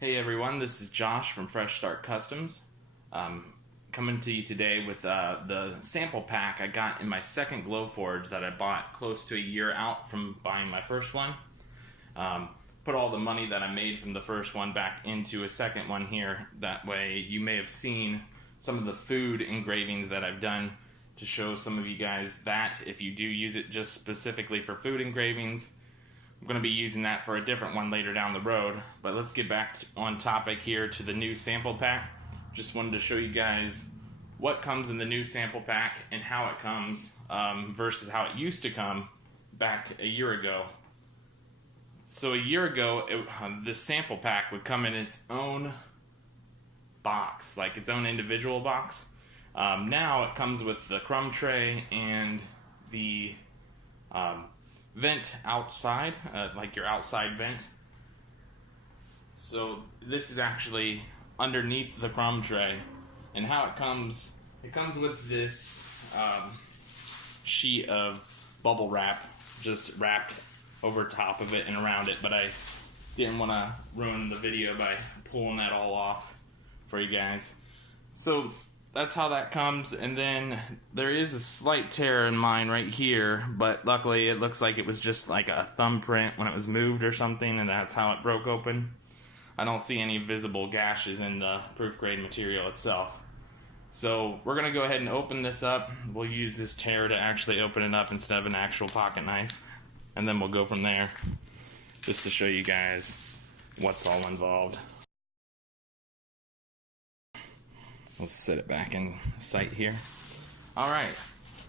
Hey everyone, this is Josh from Fresh Start Customs. Coming to you today with the sample pack I got in my second Glowforge that I bought close to a year out from buying my first one. Put all the money that I made from the first one back into a second one here. That way you may have seen some of the food engravings that I've done to show some of you guys that if you do use it just specifically for food engravings. I'm going to be using that for a different one later down the road, but let's get back on topic here to the new sample pack. Just wanted to show you guys what comes in the new sample pack and how it comes versus how it used to come back a year ago. So a year ago, this sample pack would come in its own box, like its own individual box. Now it comes with the crumb tray and the vent outside, like your outside vent. So this is actually underneath the crumb tray, and how it comes with this sheet of bubble wrap just wrapped over top of it and around it, but I didn't want to ruin the video by pulling that all off for you guys. So that's how that comes, and then there is a slight tear in mine right here, but luckily it looks like it was just like a thumbprint when it was moved or something, and that's how it broke open. I don't see any visible gashes in the Proofgrade material itself. So we're going to go ahead and open this up. We'll use this tear to actually open it up instead of an actual pocket knife, and then we'll go from there just to show you guys what's all involved. Let's set it back in sight here. Alright,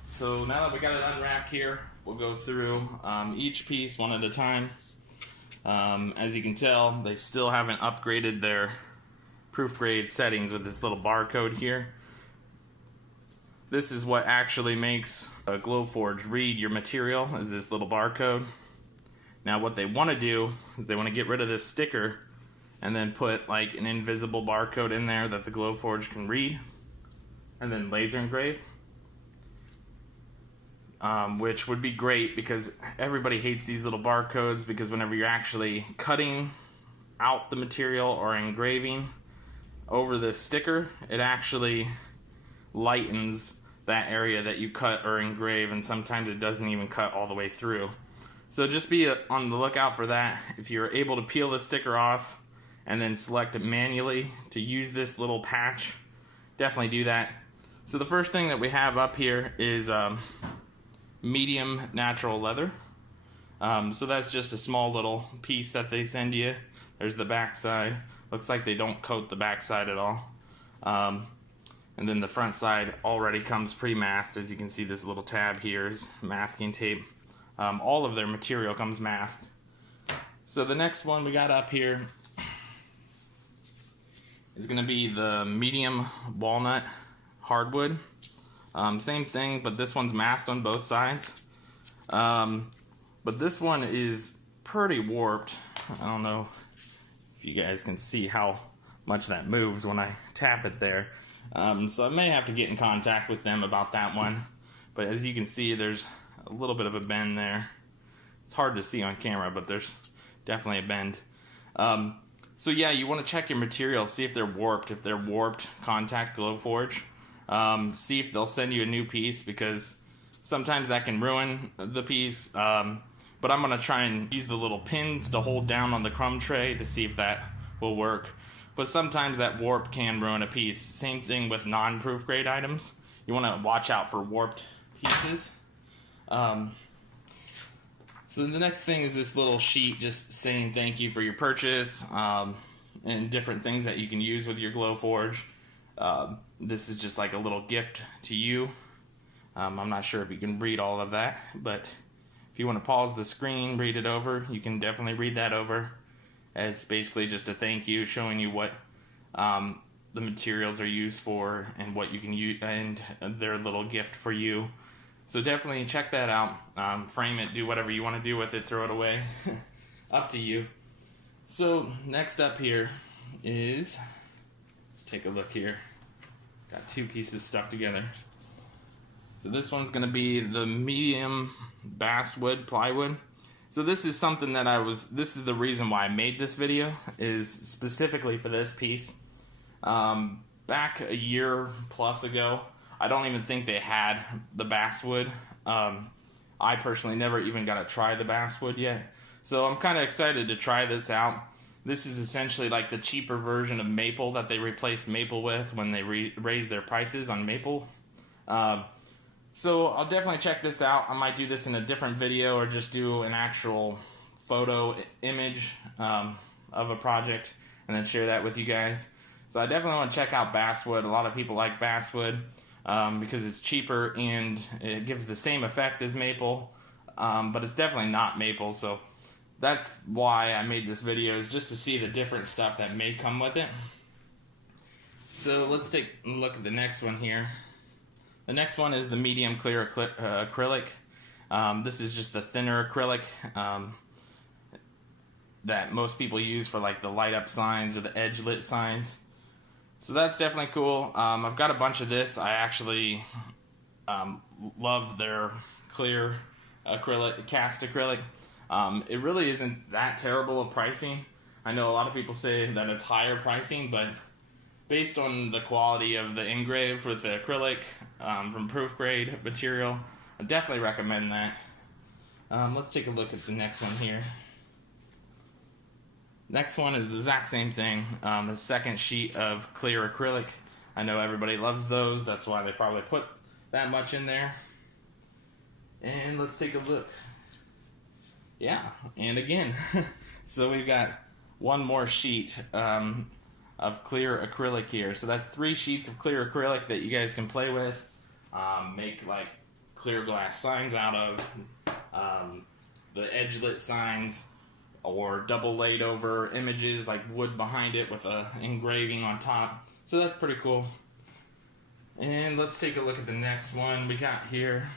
so now that we got it unwrapped here, we'll go through each piece one at a time. As you can tell, they still haven't upgraded their Proofgrade settings with this little barcode here. This is what actually makes a Glowforge read your material, is this little barcode. Now what they want to do is they want to get rid of this sticker and then put like an invisible barcode in there that the Glowforge can read, and then laser engrave, which would be great because everybody hates these little barcodes, because whenever you're actually cutting out the material or engraving over the sticker, it actually lightens that area that you cut or engrave, and sometimes it doesn't even cut all the way through. So just be on the lookout for that. If you're able to peel the sticker off and then select it manually to use this little patch, definitely do that. So the first thing that we have up here is medium natural leather. So that's just a small little piece that they send you. There's the back side. Looks like they don't coat the back side at all. And then the front side already comes pre-masked. As you can see, this little tab here is masking tape. All of their material comes masked. So the next one we got up here is going to be the medium walnut hardwood. Same thing, but this one's masked on both sides. But this one is pretty warped. I don't know if you guys can see how much that moves when I tap it there. So I may have to get in contact with them about that one. But as you can see, there's a little bit of a bend there. It's hard to see on camera, but there's definitely a bend. So yeah, you want to check your materials, see if they're warped. If they're warped, contact Glowforge. See if they'll send you a new piece, because sometimes that can ruin the piece. But I'm going to try and use the little pins to hold down on the crumb tray to see if that will work. But sometimes that warp can ruin a piece. Same thing with non-Proofgrade items. You want to watch out for warped pieces. So the next thing is this little sheet just saying thank you for your purchase, and different things that you can use with your Glowforge. This is just like a little gift to you. I'm not sure if you can read all of that, but if you want to pause the screen, read it over, you can definitely read that over, as basically just a thank you, showing you what the materials are used for and what you can use, and their little gift for you. So definitely check that out. Frame it, do whatever you want to do with it, throw it away. Up to you. So next up here is, let's take a look here. Got two pieces stuck together. So this one's going to be the medium Basswood plywood. So this is something that this is the reason why I made this video, is specifically for this piece. Back a year plus ago, I don't even think they had the Basswood. I personally never even got to try the Basswood yet. So I'm kind of excited to try this out. This is essentially like the cheaper version of maple that they replaced maple with when they raised their prices on maple. So I'll definitely check this out. I might do this in a different video or just do an actual photo image of a project and then share that with you guys. So I definitely want to check out Basswood. A lot of people like Basswood because it's cheaper and it gives the same effect as maple, but it's definitely not maple. So that's why I made this video, is just to see the different stuff that may come with it. So let's take a look at the next one here. The next one is the medium clear acrylic. This is just the thinner acrylic that most people use for like the light up signs or the edge lit signs. So that's definitely cool. I've got a bunch of this. I actually love their clear acrylic, cast acrylic. It really isn't that terrible of pricing. I know a lot of people say that it's higher pricing, but based on the quality of the engrave with the acrylic from Proofgrade material, I definitely recommend that. Let's take a look at the next one here. Next one is the exact same thing, the second sheet of clear acrylic. I know everybody loves those, that's why they probably put that much in there. And let's take a look. Yeah, and again, so we've got one more sheet of clear acrylic here. So that's 3 sheets of clear acrylic that you guys can play with. Make like clear glass signs out of, the edge lit signs, or double laid over images like wood behind it with a engraving on top. So that's pretty cool. And let's take a look at the next one we got here.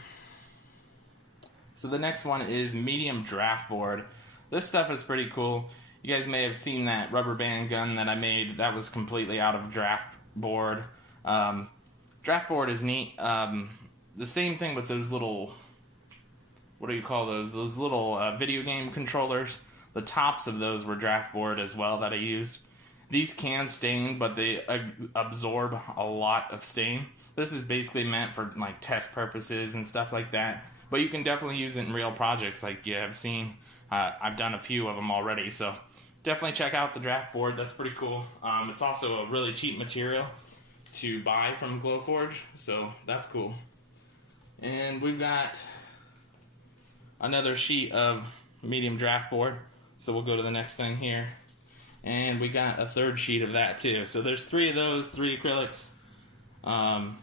So the next one is medium draft board. This stuff is pretty cool. You guys may have seen that rubber band gun that I made. That was completely out of draft board. Draft board is neat. The same thing with those little, what do you call those? Those little video game controllers. The tops of those were draft board as well that I used. These can stain, but they absorb a lot of stain. This is basically meant for like test purposes and stuff like that. But you can definitely use it in real projects like you have seen. I've done a few of them already, so definitely check out the draft board. That's pretty cool. It's also a really cheap material to buy from Glowforge, so that's cool. And we've got another sheet of medium draft board, so we'll go to the next thing here. And we got a third sheet of that too. So there's 3 of those, 3 acrylics. So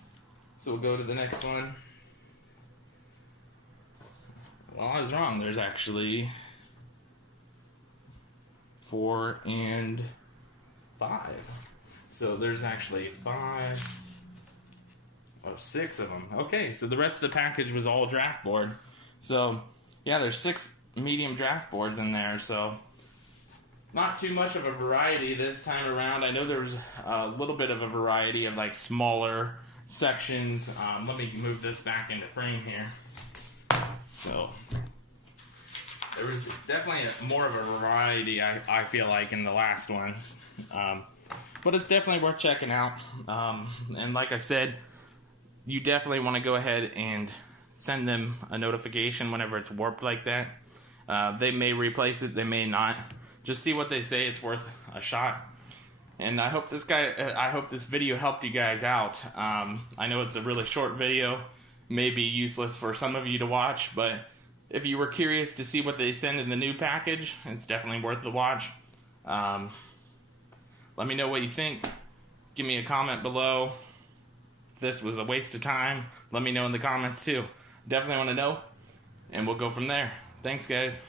we'll go to the next one. Well, I was wrong. There's actually 4 and 5. So there's actually 6 of them. Okay, so the rest of the package was all draft board. So yeah, there's 6 medium draft boards in there. So not too much of a variety this time around. I know there was a little bit of a variety of like smaller sections. Let me move this back into frame here. So there was definitely more of a variety, I feel like, in the last one. But it's definitely worth checking out. And like I said, you definitely want to go ahead and send them a notification whenever it's warped like that. They may replace it, they may not. Just see what they say. It's worth a shot. And I hope this video helped you guys out. I know it's a really short video, may be useless for some of you to watch, but if you were curious to see what they send in the new package, it's definitely worth the watch. Let me know what you think. Give me a comment below. If this was a waste of time, let me know in the comments too. Definitely want to know, and we'll go from there. Thanks, guys.